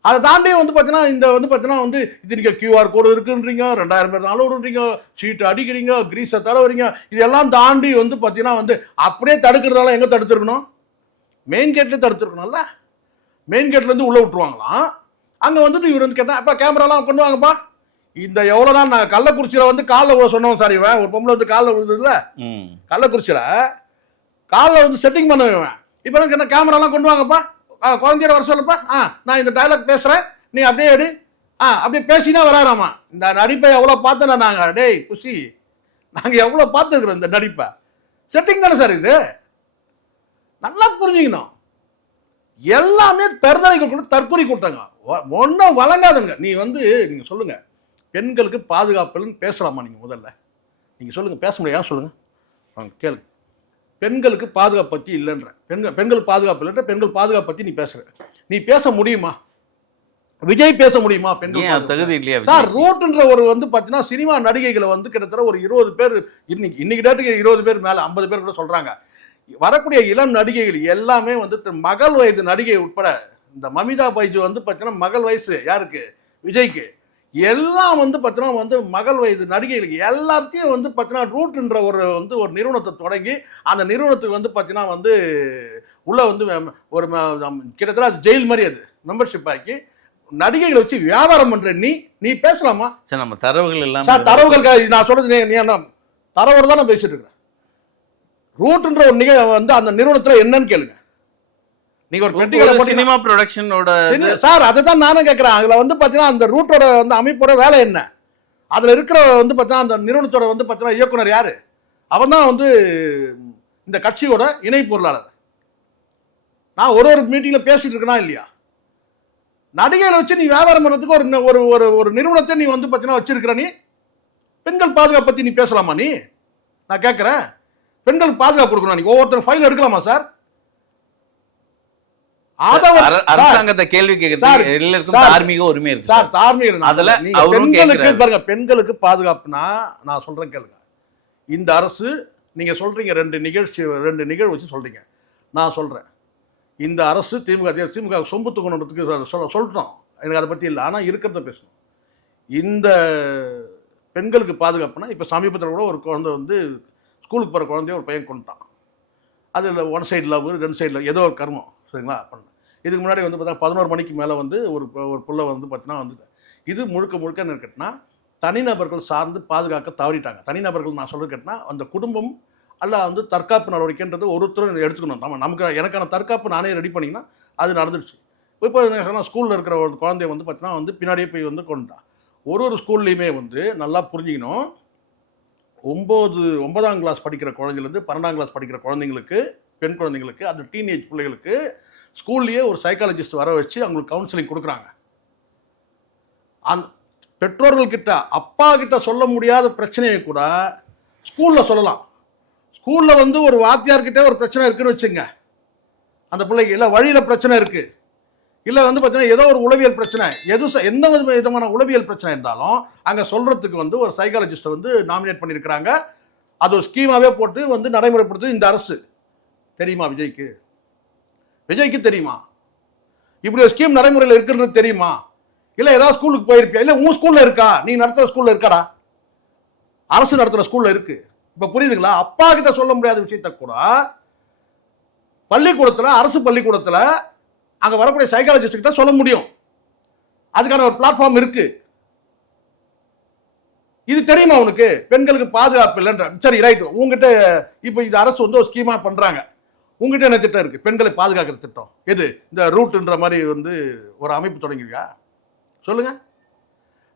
அதை தாண்டி வந்து பார்த்தீங்கன்னா இந்த வந்து பார்த்தீங்கன்னா வந்து இது நீங்கள் QR கோடு இருக்குன்றீங்க, 2000 பேர் அலோடுன்றீங்க, சீட்டு அடிக்கிறீங்க, கிரீஸை தடவுறீங்க. இதெல்லாம் தாண்டி வந்து பார்த்தீங்கன்னா வந்து அப்படியே தடுக்கிறதால எங்கே தடுத்துருக்கணும்? மெயின் கேட்லேயே தடுத்துருக்கணும்ல. மெயின் கேட்லேருந்து உள்ளே விட்டுருவாங்களாம். அங்கே வந்துட்டு இவர் வந்து கேட்டால் அப்போ கேமராலாம் கொண்டு வாங்கப்பா. இந்த எவ்வளோ நாள் நான் கள்ளக்குறிச்சியில் வந்து காலில் சொன்னோம் சார். இவன் ஒரு பொம்பளை வந்து காலில் விழுந்ததுல, கள்ளக்குறிச்சியில் காலில் வந்து செட்டிங் பண்ணுவேன். இப்போ என்ன கேமராலாம் கொண்டு வாங்கப்பா, குழந்தையோட வர சொல்லப்பா. நான் இந்த டைலாக் பேசுகிறேன், நீ அப்படியே எடு. அப்படியே பேசினா வராராமா. இந்த நடிப்பை எவ்வளோ பார்த்தோன்னா நாங்கள், டேய் குஷி, நாங்கள் எவ்வளோ பார்த்துருக்குறோம் இந்த நடிப்பை. செட்டிங் தானே சார் இது. நல்லா புரிஞ்சுக்கணும். எல்லாமே தற்கொலை கூட்டங்க, ஒன்றும் வழங்காதுங்க. நீ வந்து நீங்கள் சொல்லுங்கள், பெண்களுக்கு பாதுகாப்புன்னு பேசலாமா? நீங்கள் முதல்ல நீங்கள் சொல்லுங்கள். பேச முடியாது சொல்லுங்கள், கேளு. பெண்களுக்கு பாதுகாப்பு பற்றி இல்லைன்ற, பெண்கள் பாதுகாப்பு இல்லைன்ற, பெண்கள் பாதுகாப்பு பற்றி நீ பேசுற. நீ பேச முடியுமா? விஜய் பேச முடியுமா? பெண்கள் தகுதி இல்லையா சார்? ரூட்ன்ற ஒரு வந்து பார்த்தீங்கன்னா சினிமா நடிகைகளை வந்து கிட்டத்தட்ட ஒரு 20 பேர், இன்னைக்கு டேட்டுக்கு 20 பேர் மேலே 50 பேர் கூட சொல்கிறாங்க. வரக்கூடிய இளம் நடிகைகள் எல்லாமே வந்து மகள் வயது நடிகை உட்பட, இந்த மமிதா பைஜு வந்து பார்த்தீங்கன்னா மகள் வயசு யாருக்கு? விஜய்க்கு. எல்லாம் வந்து பார்த்தீங்கன்னா வந்து மகள் வயது நடிகைகளுக்கு எல்லாத்தையும் வந்து பார்த்தீங்கன்னா ரூட்ன்ற ஒரு நிறுவனத்தை தொடங்கி அந்த நிறுவனத்துக்கு வந்து பார்த்தீங்கன்னா வந்து உள்ள வந்து ஒரு கிட்டத்தட்ட அது ஜெயில் மாதிரி அது மெம்பர்ஷிப் ஆக்கி நடிகைகளை வச்சு வியாபாரம் பண்ற. நீ பேசலாமா சார்? நம்ம தரவுகள் எல்லாம் சார், தரவுகள் நான் சொல்றது நீ என்ன தரவோடு தான் நான் பேசிட்டு இருக்கிறேன். ரூட்ன்ற ஒரு வந்து அந்த நிறுவனத்துல என்னன்னு கேளுங்க. நீங்க ஒரு பெட்டிகளை சினிமா ப்ரொடக்ஷனோட சார், அதுதான் நானும் கேட்கிறேன். அதுல வந்து பாத்தீங்கன்னா அந்த ரூட்டோட வந்து அமைப்போட வேலை என்ன? அதுல இருக்கிற வந்து பாத்தீங்கன்னா அந்த நிறுவனத்தோட வந்து பாத்தீங்கன்னா இயக்குனர் யாரு? அவன் தான் வந்து இந்த கட்சியோட இணை பொருளாளர். நான் ஒரு மீட்டிங்ல பேசிட்டு இருக்கனா இல்லையா? நடிகைகளை வச்சு நீ வியாபாரம் பண்றதுக்கு ஒரு நிறுவனத்தை நீ வந்து பாத்தீங்கன்னா வச்சிருக்கிற. நீ பெண்கள் பாதுகாப்பு பத்தி நீ பேசலாமா? நீ நான் கேட்கிறேன், பெண்கள் பாதுகாப்பு கொடுக்கணும். நீ ஒவ்வொருத்தர் ஃபைல் எடுக்கலாமா சார்? அரசாங்கத்தை கேள்வி கேட்கறது தார்மீக உரிமை இருக்கு சார். தார்மீக அதுல பாருங்க, பெண்களுக்கு பாதுகாப்புனா நான் சொல்றேன் கேளுங்க. இந்த அரசு நீங்க சொல்றீங்க 2 நிகழ்வு வச்சு சொல்றீங்க. நான் சொல்றேன், இந்த அரசு திமுக சொம்பு தூக்கணுன்றதுக்கு சொல்றோம். எனக்கு அதை பத்தி இல்லை, ஆனா இருக்கிறத பேசணும். இந்த பெண்களுக்கு பாதுகாப்புனா இப்ப சமீபத்தில் கூட ஒரு குழந்தை வந்து ஸ்கூலுக்கு போற குழந்தைய ஒரு பையன் கொண்டுட்டான். அதில் 1 சைடு லவ் 2 சைடு லவ், ஏதோ ஒரு கர்மம் சரிங்களா பண்ண. இதுக்கு முன்னாடி வந்து பார்த்தா 11 மணிக்கு மேலே வந்து ஒரு புள்ள வந்து பார்த்தீங்கன்னா வந்து இது முழுக்க என்ன கேட்டினா தனிநபர்கள் சார்ந்து பாதுகாக்க தவறிட்டாங்க. தனிநபர்கள் நான் சொல்றது கேட்டினா அந்த குடும்பம் அல்ல வந்து தற்காப்பு நடவடிக்கைன்றது ஒருத்தரும் எடுத்துக்கணும். எனக்கான தற்காப்பு நானே ரெடி பண்ணிங்கன்னா அது நடந்துடுச்சு. இப்போ ஸ்கூலில் இருக்கிற ஒரு குழந்தைய வந்து பார்த்தீங்கன்னா வந்து பின்னாடியே போய் வந்து கொண்டுட்டான். ஒரு ஸ்கூல்லையுமே வந்து நல்லா புரிஞ்சுக்கணும். 9ஆம் கிளாஸ் படிக்கிற குழந்தைலேருந்து 12ஆம் கிளாஸ் படிக்கிற குழந்தைங்களுக்கு, பெண் குழந்தைங்களுக்கு, அது டீனேஜ் பிள்ளைகளுக்கு ஸ்கூல்லையே ஒரு சைக்காலஜிஸ்ட் வர வச்சு அவங்களுக்கு கவுன்சிலிங் கொடுக்குறாங்க. அந்த பெற்றோர்கள் கிட்ட அப்பா கிட்ட சொல்ல முடியாத பிரச்சனையை கூட ஸ்கூலில் சொல்லலாம். ஸ்கூலில் வந்து ஒரு வாத்தியார்கிட்ட ஒரு பிரச்சனை இருக்குன்னு வச்சுங்க, அந்த பிள்ளைக்கு இல்லை வழியில் பிரச்சனை இருக்குது, இல்லை வந்து பார்த்தீங்கன்னா ஏதோ ஒரு உளவியல் பிரச்சனை, எந்த விதமான உளவியல் பிரச்சனை இருந்தாலும் அங்கே சொல்கிறதுக்கு வந்து ஒரு சைக்காலஜிஸ்ட்டை வந்து நாமினேட் பண்ணியிருக்கிறாங்க. அது ஒரு ஸ்கீமாகவே போட்டு வந்து நடைமுறைப்படுத்துது இந்த அரசு. தெரியுமா விஜய்க்கு? விஜய்க்கு தெரியுமா இப்படி ஒரு ஸ்கீம் நடைமுறையில் இருக்குன்றது தெரியுமா? இல்லை ஏதாவது ஸ்கூலுக்கு போயிருப்பியா? இல்லை உன் ஸ்கூலில் இருக்கா? நீ நடத்துகிற ஸ்கூலில் இருக்காடா? அரசு நடத்துகிற ஸ்கூலில் இருக்கு. இப்போ புரியுதுங்களா? அப்பா கிட்ட சொல்ல முடியாத விஷயத்த கூட பள்ளிக்கூடத்தில், அரசு பள்ளிக்கூடத்தில் அங்கே வரக்கூடிய சைக்காலஜிஸ்ட் கிட்ட சொல்ல முடியும். அதுக்கான ஒரு பிளாட்ஃபார்ம் இருக்கு. இது தெரியுமா உனக்கு? பெண்களுக்கு பாதுகாப்பு இல்லைன்ற. சரி ரைட், உங்ககிட்ட இப்போ இது அரசு வந்து ஒரு ஸ்கீமா பண்றாங்க. உங்ககிட்ட என்ன திட்டம் இருக்கு? பெண்களை பாதுகாக்கிற திட்டம் எது? இந்த ரூட்ன்ற மாதிரி வந்து ஒரு அமைப்பு தொடங்கிருக்கா? சொல்லுங்க.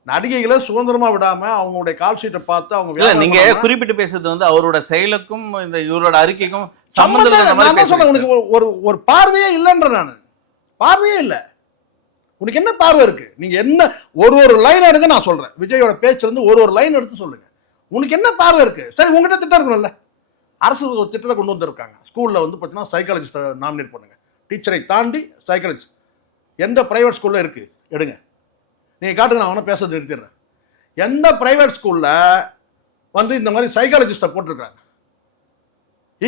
நடிகைகளை சுதந்திரமா விடாம அவங்களுடைய கால் ஷீட்டை பார்த்து அவங்க இல்ல வியாபாரம் நீங்க பண்ணாம- குறிப்பிட்டு பேசுறது வந்து அவரோட செயலுக்கும் இந்த இவரோட அறிக்கைக்கும் சம்பந்தம் சம்பந்தம் இல்லாத நான் மாதிரி தான் சொல்றேன், பேசுறீங்க உனக்கு ஒரு ஒரு பார்வையே இல்லைன்ற நான் பார்வையே இல்லை. உனக்கு என்ன பார்வை இருக்கு? நீங்க என்ன ஒரு லைன் எடுங்க, நான் சொல்றேன். விஜயோட பேச்சுல இருந்து ஒரு லைன் எடுத்து சொல்லுங்க. உனக்கு என்ன பார்வை இருக்கு? சரி, உங்ககிட்ட திட்டம் இருக்கணும்ல. அரசு ஒரு திட்டத்தை கொண்டு வந்திருக்காங்க. ஸ்கூல்ல வந்து பார்த்தீங்கன்னா சைக்காலஜிஸ்ட் நாமினேட் பண்ணுங்க. டீச்சரை தாண்டி சைக்காலஜிஸ்ட் எந்த பிரைவேட் ஸ்கூல்ல இருக்கு எடுங்க, நீங்க காட்டுங்க, நான் அவனை பேச நிறுத்திடுறேன். எந்த பிரைவேட் ஸ்கூல்ல வந்து இந்த மாதிரி சைக்காலஜிஸ்ட்டை போட்டிருக்காங்க?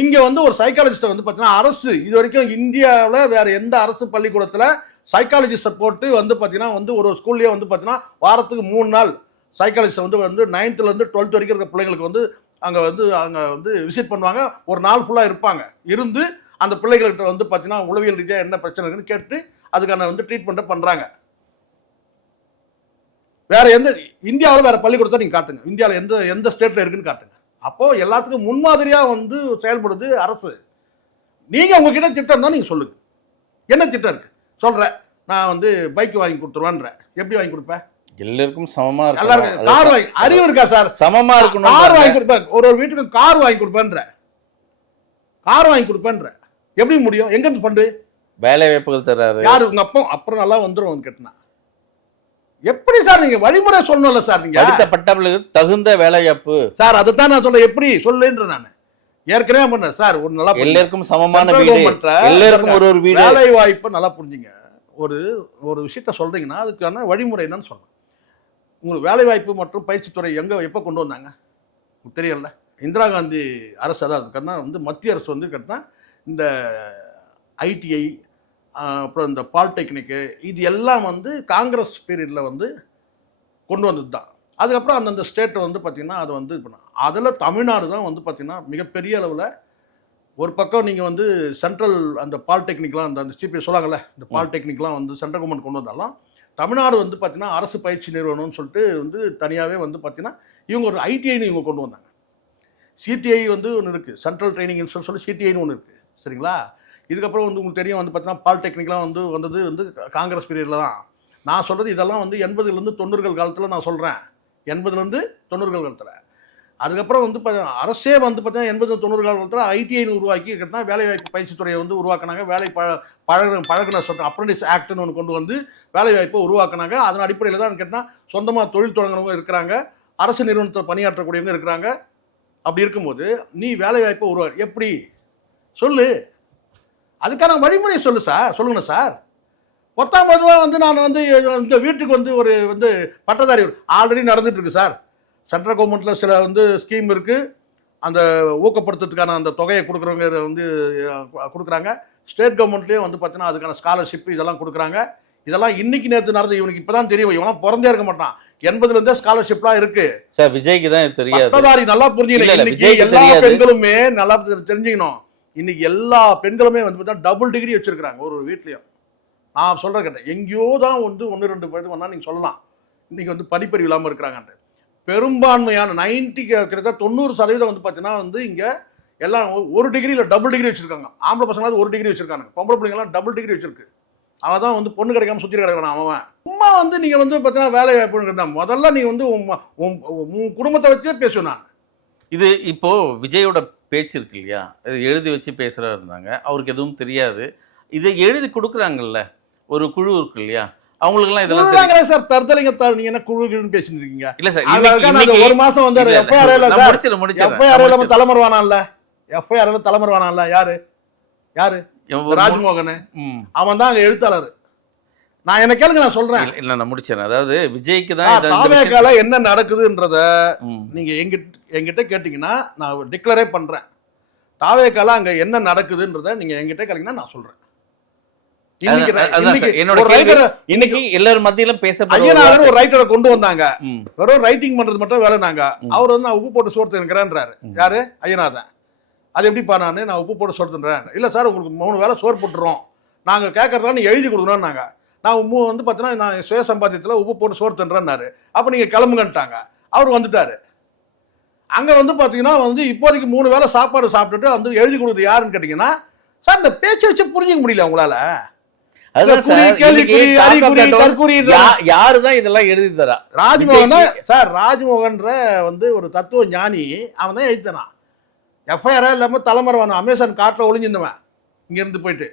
இங்க வந்து ஒரு சைக்காலஜிஸ்ட்டை வந்து பார்த்தீங்கன்னா அரசு இது வரைக்கும் இந்தியாவில் வேற எந்த அரசு பள்ளிக்கூடத்தில் சைக்காலஜிஸ்ட்டை போட்டு வந்து பார்த்தீங்கன்னா வந்து ஒரு ஸ்கூல்லேயே வந்து பார்த்தீங்கன்னா வாரத்துக்கு 3 நாள் சைக்காலஜிஸ்ட்டை வந்து 9th ல இருந்து 12th வரைக்கும் இருக்கிற பிள்ளைங்களுக்கு வந்து அங்கே வந்து விசிட் பண்ணுவாங்க. ஒரு நாள் ஃபுல்லாக இருப்பாங்க. இருந்து அந்த பிள்ளைகள்கிட்ட வந்து பார்த்தீங்கன்னா உளவியல் ரீதியாக என்ன பிரச்சனை இருக்குன்னு கேட்டு அதுக்கான வந்து ட்ரீட்மெண்ட்டை பண்ணுறாங்க. வேற எந்த இந்தியாவில் வேற பள்ளிக்கூடத்தை நீங்க காட்டுங்க, இந்தியாவில் எந்த ஸ்டேட்ல இருக்குன்னு காட்டுங்க. அப்போ எல்லாத்துக்கும் முன்மாதிரியா வந்து செயல்படுது அரசு. நீங்க உங்ககிட்ட திட்டம் தான் நீங்க சொல்லுங்க, என்ன திட்டம் இருக்கு சொல்ற. நான் வந்து பைக் வாங்கி கொடுத்துருவேன்ற, எப்படி வாங்கி கொடுப்பேன்? எல்லாருக்கும் சமமா எல்லாருக்கும் இருக்கு. கார் வாங்கி, அறிவு இருக்கா சார்? சமமா இருக்கணும். கார் வாங்கி கொடுப்பேன், ஒரு வீட்டுக்கு கார் வாங்கி கொடுப்பேன்ற, கார் வாங்கி கொடுப்பேன்ற, எப்படி முடியும்? எங்க இருந்து ஃபண்டு? வேலை வாய்ப்புகள் தர்றாரு. யாரு? உங்க அப்பா அப்புறம் நல்லா வந்துரும் கேட்டனா எப்படி சார்? நீங்க வழிமுறை சொல்லணும்ல சார். நீங்க படித்த பட்டவர்களுக்கு தகுந்த வேலை வாய்ப்பு சார், அதுதான் நான் சொல்ல எப்படி சொல்லுன்ற நான் ஏற்கனவே பண்ணேன் சார். ஒரு நல்லா எல்லாருக்கும் சமமான Central வீடு, government-ல எல்லாருக்கும் ஒரு வீடு. வேலை வாய்ப்பு நல்லா புரிஞ்சுங்க. ஒரு விஷயத்த சொல்றீங்கன்னா அதுக்கான வழிமுறை என்னன்னு சொல்லணும். உங்களுக்கு வேலை வாய்ப்பு மற்றும் பயிற்சித்துறை எப்போ கொண்டு வந்தாங்க உங்களுக்கு தெரியல. இந்திரா காந்தி அரசு அதாவது வந்து மத்திய அரசு வந்து கேட்டால் இந்த ஐடிஐ அப்புறம் இந்த பாலிடெக்னிக்கு இது எல்லாம் வந்து காங்கிரஸ் பீரியடில் வந்து கொண்டு வந்தது தான். அதுக்கப்புறம் அந்தந்த ஸ்டேட்டை வந்து பார்த்திங்கன்னா அது வந்து இப்போ அதில் தமிழ்நாடு தான் வந்து பார்த்திங்கன்னா மிகப்பெரிய அளவில் ஒரு பக்கம் நீங்கள் வந்து சென்ட்ரல் அந்த பாலிடெக்னிக்லாம் அந்த சிபி சொல்லாங்கல்ல, இந்த பாலிடெக்னிக்லாம் வந்து சென்ட்ரல் கவர்மெண்ட் கொண்டு வந்தாலும் தமிழ்நாடு வந்து பார்த்திங்கன்னா அரசு பயிற்சி நிறுவனம்னு சொல்லிட்டு வந்து தனியாகவே வந்து பார்த்திங்கன்னா இவங்க ஒரு ஐடிஐன்னு இவங்க கொண்டு வந்தாங்க. சிடிஐ வந்து ஒன்று இருக்குது, சென்ட்ரல் ட்ரைனிங் இன்ஸ்டியூட் சொல்லி சிடிஐன்னு ஒன்று இருக்குது, சரிங்களா? இதுக்கப்புறம் வந்து உங்களுக்கு தெரியும் வந்து பார்த்தீங்கன்னா பாலிடெக்னிக்லாம் வந்தது வந்து காங்கிரஸ் பீரியடில் தான். நான் சொல்கிறது இதெல்லாம் வந்து 80லேருந்து 90 காலத்தில் நான் சொல்கிறேன். 80லேருந்து 90 காலத்தில். அதுக்கப்புறம் வந்து அரசே வந்து பார்த்தீங்கன்னா 80-90 காலத்தில் ஐடிஐன்னு உருவாக்கி கேட்டால் வேலைவாய்ப்பு பயிற்சித்துறையை வந்து உருவாக்கினாங்க. வேலை பழகின சொல்கிறேன் அப்ரண்டிஸ் ஆக்ட்னு ஒன்று கொண்டு வந்து வேலைவாய்ப்பை உருவாக்கினாங்க. அதன் அடிப்படையில் தான் கேட்டால் சொந்தமாக தொழில் தொடங்குறவங்க இருக்கிறாங்க, அரசு நிறுவனத்தை பணியாற்றக்கூடியவங்க இருக்கிறாங்க. அப்படி இருக்கும்போது நீ வேலைவாய்ப்பை எப்படி சொல்லு, அதுக்கான வழிமுறை சொல்லு சார், சொல்லுங்க சார். 10ஆம் பொதுவாக வந்து நான் வந்து இந்த வீட்டுக்கு வந்து ஒரு வந்து பட்டதாரி ஆல்ரெடி நடந்துட்டு இருக்கு சார். சென்ட்ரல் கவர்மெண்ட்டில் சில வந்து ஸ்கீம் இருக்குது, அந்த ஊக்கப்படுத்துறதுக்கான அந்த தொகையை கொடுக்குறவங்க வந்து கொடுக்குறாங்க. ஸ்டேட் கவர்மெண்ட்லேயும் வந்து பார்த்தீங்கன்னா அதுக்கான ஸ்காலர்ஷிப் இதெல்லாம் கொடுக்குறாங்க. இதெல்லாம் இன்னைக்கு நேற்று நடந்து இவனுக்கு இப்போ தான் தெரியும், இவனா பிறந்தே இருக்க மாட்டான். 80லேருந்தே ஸ்காலர்ஷிப்லாம் இருக்கு சார். விஜய்க்கு தான் தெரியாது. பட்டதாரி நல்லா புரிஞ்சுக்கணும். எல்லா பெண்களுமே நல்லா தெரிஞ்சுக்கணும். இன்னைக்கு எல்லா பெண்களுமே வந்து பார்த்தா டபுள் டிகிரி வச்சிருக்காங்க ஒரு வீட்லயும். நான் சொல்ற கேட்டேன், எங்கேயோ தான் வந்து 1-2 பேர் வேணா நீங்க சொல்லலாம் இன்னைக்கு வந்து படிப்பறிவு இல்லாமல் இருக்கிறாங்க. பெரும்பான்மையான 90 கிட்டத்தட்ட 90% வந்து பார்த்தீங்கன்னா வந்து இங்க எல்லாம் ஒரு டிகிரி இல்லை டபுள் டிகிரி வச்சிருக்காங்க. ஆம்பளை பசங்களாவது ஒரு டிகிரி வச்சிருக்காங்க, பொம்பளை பிள்ளைங்கலாம் டபுள் டிகிரி வச்சிருக்கு. அவன் தான் வந்து பொண்ணு கிடைக்காம சுற்றி கிடக்கிறான். அவன் சும்மா வந்து நீங்க வந்து பார்த்தீங்கன்னா வேலை வாய்ப்புன்னு முதல்ல நீ வந்து உன் குடும்பத்தை வச்சே பேசுவேன் நான். இது இப்போ விஜயோட பேச்சு இருக்கு இல்லையா, இது எழுதி வச்சு பேசுறா இருந்தாங்க, அவருக்கு எதுவும் தெரியாது. இதை எழுதி கொடுக்குறாங்கல்ல ஒரு குழு இருக்கு இல்லையா, அவங்களுக்குலாம் இதெல்லாம் சார் தருதலைங்க. நீங்க என்ன குழுன்னு பேசிட்டு இருக்கீங்க? இல்ல சார், ஒரு மாசம் வந்து தலைமறைவானான்ல, எஃப்ஐஆர் தலைமறைவானான்ல, யாரு ராஜ்மோகன், அவன் தான் அங்க எழுத்தாளர். நான் என்ன கேளுங்க, நான் சொல்றேன். இல்ல நான் முடிச்சேன். அதாவது விஜய்க்கு தான் தாவேக்கால என்ன நடக்குதுன்றத நீங்க என்கிட்ட கேட்டீங்கன்னா நான் டிக்ளரே பண்றேன். தாவேக்கால அங்க என்ன நடக்குதுன்றத நீங்க என்கிட்ட கேட்டீங்கன்னா நான் சொல்றேன். இன்னைக்கு எல்லாரும் மத்தியிலும் ஐயனார் ஒரு ரைட்டரை கொண்டு வந்தாங்க. வெறும் ரைட்டிங் பண்றது மட்டும் வேலைனாங்க. அவர் வந்து நான் உப்பு போட்டு சோறு தின்னுக்கிறேன்றாரு. யாரு? ஐயனாதான். அது எப்படிப்பா நான் உப்பு போட்டு சோறு தின்றேன்? இல்ல சார், உங்களுக்கு 3 வேளை சோறு போட்டுறோம், நாங்க கேட்கறதா நீங்க எழுதி கொடுக்கணும். நாங்க நான் வந்து பார்த்தீங்கன்னா நான் சுய சம்பாத்தியத்தில் உப்பு போட்டு சோறு தின்றேன்னாரு. அப்போ நீங்கள் கிளம்புங்கன்ட்டாங்க. அவர் வந்துட்டாரு. அங்கே வந்து பார்த்தீங்கன்னா வந்து இப்போதைக்கு 3 வேளை சாப்பாடு சாப்பிட்டுட்டு வந்து எழுதி கொடுக்குறது யாருன்னு கேட்டிங்கன்னா சார் இந்த பேச்சை வச்சு புரிஞ்சிக்க முடியல உங்களால். அதுதான் குறி, சார், கேள்விக்குறி, இன்னைக்கு அறிகுறி, talk of தற்குறி the town யாருதான் இதெல்லாம் எழுதி தரா? ராஜ்மோகன் சார், ராஜ்மோகன்ற வந்து ஒரு தத்துவ ஞானி, அவன் தான் எழுதினான். எஃப்ஐஆர் இல்லாம தலைமுறை அமேசான் காட்டில் ஒளிஞ்சிருந்தவன் இங்க இருந்து போயிட்டு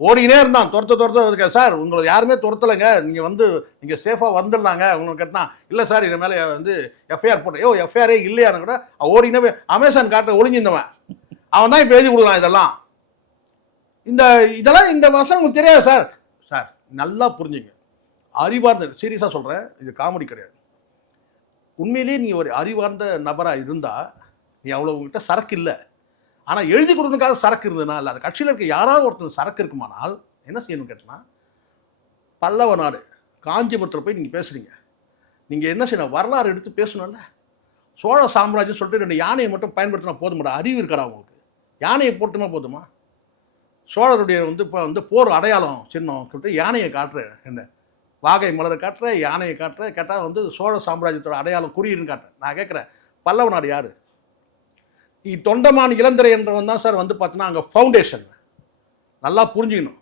ஓடிக்கினே இருந்தான். துரத்த சார் உங்களை யாருமே துரத்தலைங்க, நீங்க வந்து நீங்க சேஃபா வந்துடலாங்க உங்களுக்கு கேட்டா, இல்ல சார் இது மேல வந்து எஃப்ஐஆர் போட்டேன். எஃப்ஐஆரே இல்லையான்னு கூட ஓடினே போய் அமேசான் காட்டில் ஒளிஞ்சிருந்தவன் அவன் தான் இப்ப எழுதி கொடுக்கலாம் இதெல்லாம். இதெல்லாம் இந்த வசனம் உங்களுக்கு தெரியாது சார். சார் நல்லா புரிஞ்சுங்க, அறிவார்ந்த, சீரியஸா சொல்றேன், இது காமெடி கிடையாது. உண்மையிலேயே நீ ஒரு அறிவார்ந்த நபரா இருந்தா நீ அவ்வளவு உங்ககிட்ட சரக்கு இல்லை, ஆனா எழுதி கொடுக்கறதுக்காக சரக்கு இருந்ததுன்னா இல்லை, அந்த கட்சியில் இருக்க யாராவது ஒருத்தர் சரக்கு இருக்குமானால் என்ன செய்யணும்னு கேட்டோம்னா, பல்லவ நாடு காஞ்சிபுரத்தில் போய் நீங்க பேசுறீங்க, நீங்க என்ன செய்யணும், வரலாறு எடுத்து பேசணும்ல. சோழ சாம்ராஜ்யம் சொல்லிட்டு 2 யானையை மட்டும் பயன்படுத்தினா போதுமாடா? அறிவு இருக்கடா உங்களுக்கு? யானையை போட்டுனா போதுமா? சோழருடைய வந்து இப்போ வந்து போர் அடையாளம் சின்னம் சொல்லிட்டு யானையை காட்டுற, என்ன வாகை மலரை காட்டுற, யானையை காட்டுற, கேட்டால் வந்து சோழ சாம்ராஜ்யத்தோட அடையாளம் குறியீடுன்னு காட்டுறேன். நான் கேட்குறேன், பல்லவ நாடு யாரு? தொண்டமான் இளந்திரை என்றவன் தான் சார் வந்து பார்த்தீங்கன்னா அங்கே ஃபவுண்டேஷன். நல்லா புரிஞ்சுக்கணும்,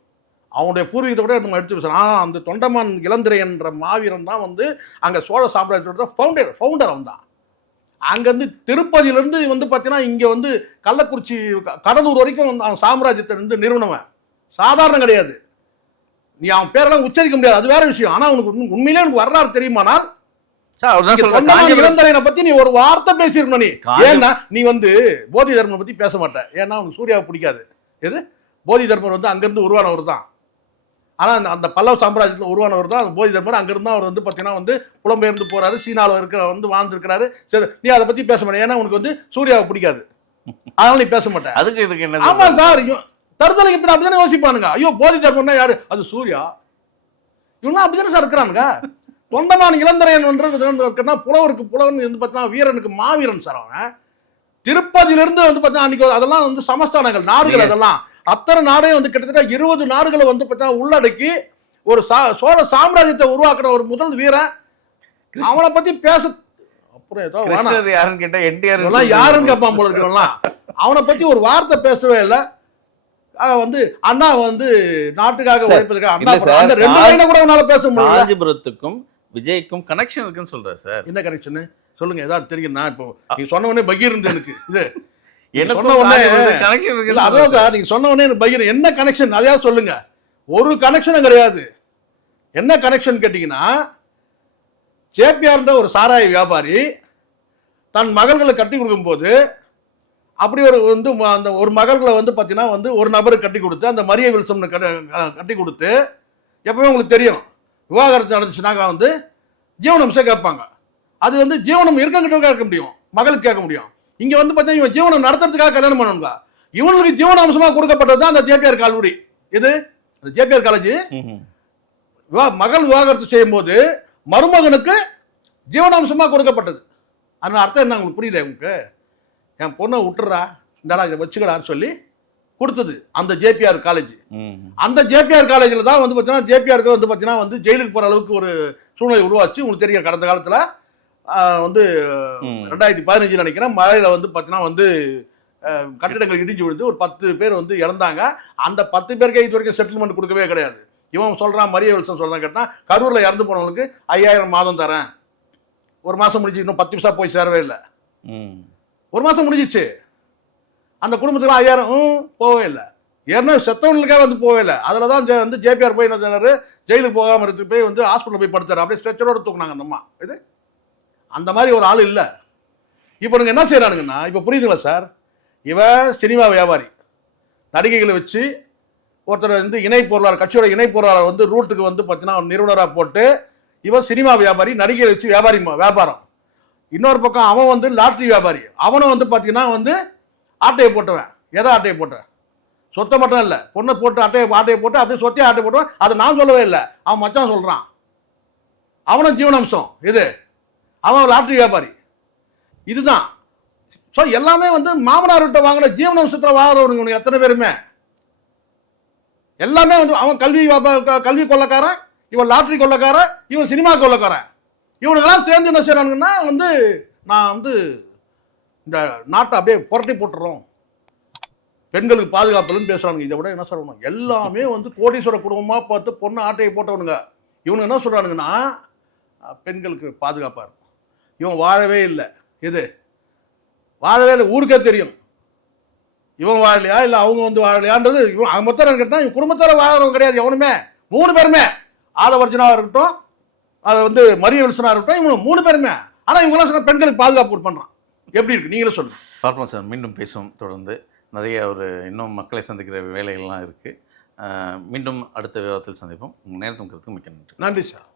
அவனுடைய பூர்வீகத்தை கூட நம்ம எடுத்து பேசுகிறோம். அந்த தொண்டமான் இளந்திரை என்ற மாவீரன் தான் வந்து அங்கே சோழ சாம்ராஜ்யத்தோட ஃபவுண்டர் அவன் தான். அங்கேருந்து திருப்பதியிலேருந்து வந்து பார்த்தீங்கன்னா இங்கே வந்து கள்ளக்குறிச்சி கடலூர் வரைக்கும் அவன் சாம்ராஜ்யத்தை வந்து நிறுவனவன் சாதாரண கிடையாது. நீ அவன் பேரெல்லாம் உச்சரிக்க முடியாது, அது வேற விஷயம். ஆனால் உனக்கு உண்மையிலே எனக்கு வரலாறு தெரியுமானால் இளந்தரையனை பத்தி நீ ஒரு வார்த்தை பேசியிருக்கணும். நீ ஏன்னா நீ வந்து போதி தர்மனை பத்தி பேச மாட்டேன், ஏன்னா உனக்கு சூர்யாவை பிடிக்காது. எது போதி தர்மர் வந்து அங்கிருந்து உருவானவர் தான், ஆனா அந்த பல்லவ சாம்ராஜ்யத்தில் உருவானவர் தான் போதி தர்மர். அங்கிருந்து அவர் வந்து பாத்தீங்கன்னா வந்து புலம்பெயர்ந்து போறாரு, சீனாவில் இருக்கிற வந்து வாழ்ந்துருக்கிறாரு. சரி, நீ அதை பத்தி பேச மாட்டேன், ஏன்னா உனக்கு வந்து சூர்யாவை பிடிக்காது, அதனால நீ பேச மாட்டேன். அதுக்கு இதுக்கு என்ன? ஆமா சார், தருதலைக்கு இப்படி அப்படிதானே யோசிப்பானுங்க. ஐயோ போதி தர்மர்னா யாரு? அது சூர்யா. இவனா அப்படிதானே சார் இருக்கிறானுங்க. தொண்டமான் இளந்தரையன் புலவருக்கு புலவன் வந்து பார்த்தீங்கன்னா வீரனுக்கு மாவீரன் சார். அவன் திருப்பதியிலிருந்து வந்து பார்த்தீங்கன்னா அன்னைக்கு அதெல்லாம் வந்து சமஸ்தானங்கள் நாடுகள், அதெல்லாம் அத்தனை நாடையும் வந்து கிட்டத்தட்ட 20 நாடுகளை வந்து பார்த்தீங்கன்னா உள்ளடக்கி ஒரு சோழ சாம்ராஜ்யத்தை உருவாக்குற ஒரு முதல் வீரன். அவனை பத்தி பேச அப்புறம் ஏதோ யாருன்னு கேட்டா என்டிஆர் யாருன்னு கேட்பான் போல இருக்கலாம். அவனை பத்தி ஒரு வார்த்தை பேசவே இல்லை. வந்து அண்ணா வந்து நாட்டுக்காக உழைப்பதற்காக அந்த 2 லைனை கூட உன்னால பேச முடியல. காஞ்சிபுரத்துக்கும் விஜய்க்கும் கனெக்ஷன் இருக்குன்னு சொல்றேன் சார். என்ன கனெக்ஷன் சொல்லுங்க, ஏதாவது தெரியும்? நான் இப்போ நீங்க சொன்ன உடனே பகீர் இருந்து எனக்கு இது சொன்ன உடனே கனெக்ஷன் இருக்கு. அதான் சார், நீங்க சொன்ன உடனே எனக்கு பகீர் என்ன கனெக்ஷன் அதையா சொல்லுங்க. ஒரு கனெக்ஷனும் கிடையாது. என்ன கனெக்ஷன் கேட்டீங்கன்னா, ஜேபிஆர் ஒரு சாராய வியாபாரி தன் மகள்களை கட்டி கொடுக்கும் போது அப்படி ஒரு வந்து அந்த ஒரு மகள்களை வந்து பார்த்தீங்கன்னா வந்து ஒரு நபருக்கு கட்டி கொடுத்து, அந்த மரிய வில்சன் கட்டி கொடுத்து, எப்பவுமே உங்களுக்கு தெரியும் விவாகரத்து நடந்துச்சுனாக்கா வந்து ஜீவனம்சம் கேட்பாங்க. அது வந்து ஜீவனம் இருக்கங்கிட்ட கேட்க முடியும், மகளுக்கு கேட்க முடியும். இங்க வந்து பார்த்தீங்கன்னா இவன் ஜீவனம் நடத்துறதுக்காக கல்யாணம் பண்ணணுங்க. இவனுக்கு ஜீவனாம்சமா கொடுக்கப்பட்டது தான் அந்த ஜேபிஆர் கல்லூரி. இது அந்த ஜேபிஆர் காலேஜ் மகள் விவாகரத்து செய்யும் போது மருமகனுக்கு ஜீவனாம்சமா கொடுக்கப்பட்டது. அதனால அர்த்தம் என்ன உங்களுக்கு புரியல? உங்களுக்கு என் பொண்ணை விட்டுறா, இந்தாடா இதை வச்சுக்கடான்னு சொல்லி கொடுத்தது அந்த ஜேபிஆர் காலேஜ். அந்த ஜேபிஆர் காலேஜில் தான் வந்து பார்த்தீங்கன்னா ஜேபிஆருக்கு வந்து பார்த்தீங்கன்னா வந்து ஜெயிலுக்கு போகிற அளவுக்கு ஒரு சூழ்நிலை உருவாச்சு. உங்களுக்கு தெரியும், கடந்த காலத்தில் வந்து 2015 நினைக்கிறேன் மழையில் வந்து பார்த்தீங்கன்னா வந்து கட்டிடங்கள் இடிஞ்சு விழுந்து ஒரு 10 பேர் வந்து இறந்தாங்க. அந்த 10 பேருக்கு இது வரைக்கும் செட்டில்மெண்ட் கொடுக்கவே கிடையாது. இவன் சொல்கிறான், மரிய வில்சன் சொல்கிறான் கேட்டால், கரூரில் இறந்து போனவங்களுக்கு 5000 மாதம் தரேன். ஒரு மாதம் முடிஞ்சு, இன்னும் 10 நிமிஷம் போய் சேரவே இல்லை. ஒரு மாதம் முடிஞ்சிச்சு. அந்த குடும்பத்தில் 5000 போகவே இல்லை. ஏன்னா செத்தவங்களுக்காக வந்து போகவே இல்லை. அதில் தான் வந்து ஜேபிஆர் போய் என்ன சொன்னார், ஜெயிலுக்கு போகாமல் இருந்து போய் வந்து ஹாஸ்பிட்டல் போய் படுத்தார். அப்படியே ஸ்ட்ரெச்சரோட தூக்குனாங்க அந்த அம்மா. இது அந்த மாதிரி ஒரு ஆள் இல்லை. இப்போ நீங்கள் என்ன செய்கிறானுங்கன்னா, இப்போ புரியுதுங்களா சார்? இவன் சினிமா வியாபாரி, நடிகைகளை வச்சு ஒருத்தர் வந்து இணை பொருளாளர், கட்சியோட இணை பொருளாளர் வந்து ரூட்டுக்கு வந்து பார்த்தீங்கன்னா நிறுவனராக போட்டு, இவன் சினிமா வியாபாரி, நடிகைகளை வச்சு வியாபாரம். இன்னொரு பக்கம் அவன் வந்து லாட்ரி வியாபாரி. அவனை வந்து பார்த்தீங்கன்னா வந்து ஆட்டையை போட்டுவேன். எதை ஆட்டையை போட்டேன்? சொத்தை மட்டும் இல்லை, பொண்ணை போட்டு ஆட்டையை போட்டு அப்படியே சொத்தையை ஆட்டை போட்டுவேன். அதை நான் சொல்லவே இல்லை, அவன் மச்சான் சொல்கிறான். அவனும் ஜீவனாம்சம். இது அவன் லாட்ரி வியாபாரி. இதுதான். ஸோ எல்லாமே வந்து மாமனார்கிட்ட வாங்கின ஜீவனாம்சத்தில் வாங்குறவனுங்க எத்தனை பேருமே எல்லாமே வந்து அவன் கல்வி கொள்ளக்காரன், இவன் லாட்ரி கொள்ளக்காரன், இவன் சினிமா கொள்ளக்காரன். இவனுக்கெல்லாம் சேர்ந்து என்ன செய்யறானுங்கன்னா வந்து நான் வந்து இந்த நாட்டை அப்படியே புரட்டி போட்டுறோம், பெண்களுக்கு பாதுகாப்புலன்னு பேசுறானுங்க. இதை விட என்ன சொல்லணும், எல்லாமே வந்து கோடீஸ்வர குடும்பமா பார்த்து பொண்ணு ஆட்டையை போட்டவனுங்க. இவனுங்க என்ன சொல்றானுங்கன்னா பெண்களுக்கு பாதுகாப்பா இருக்கும். இவன் வாழவே இல்லை, இது வாழவே இல்லை, ஊருக்கே தெரியும் இவன் வாழலையா இல்லை அவங்க வந்து வாழலையான்றது. இவன் மொத்தம் கேட்டால் இவன் குடும்பத்தோட வாழறவங்க கிடையாது எவனுமே. 3 பேருமே, ஆதவர்ஜனாக இருக்கட்டும், அதை வந்து மரிய வில்சனாக இருக்கட்டும், இவங்க 3 பேருமே. ஆனால் இவங்கெல்லாம் சொன்ன பெண்களுக்கு பாதுகாப்பு பண்ணுறான். எப்படி இருக்கு நீங்களே சொல்லுங்க. பார்ப்போம் சார், மீண்டும் பேசுவோம். தொடர்ந்து நிறைய இன்னும் மக்களை சந்திக்கிற வேலைகள்லாம் இருக்குது. மீண்டும் அடுத்த விவாதத்தில் சந்திப்போம். உங்கள் நேரத்துக்கு மிக்க நன்றி. நன்றி சார்.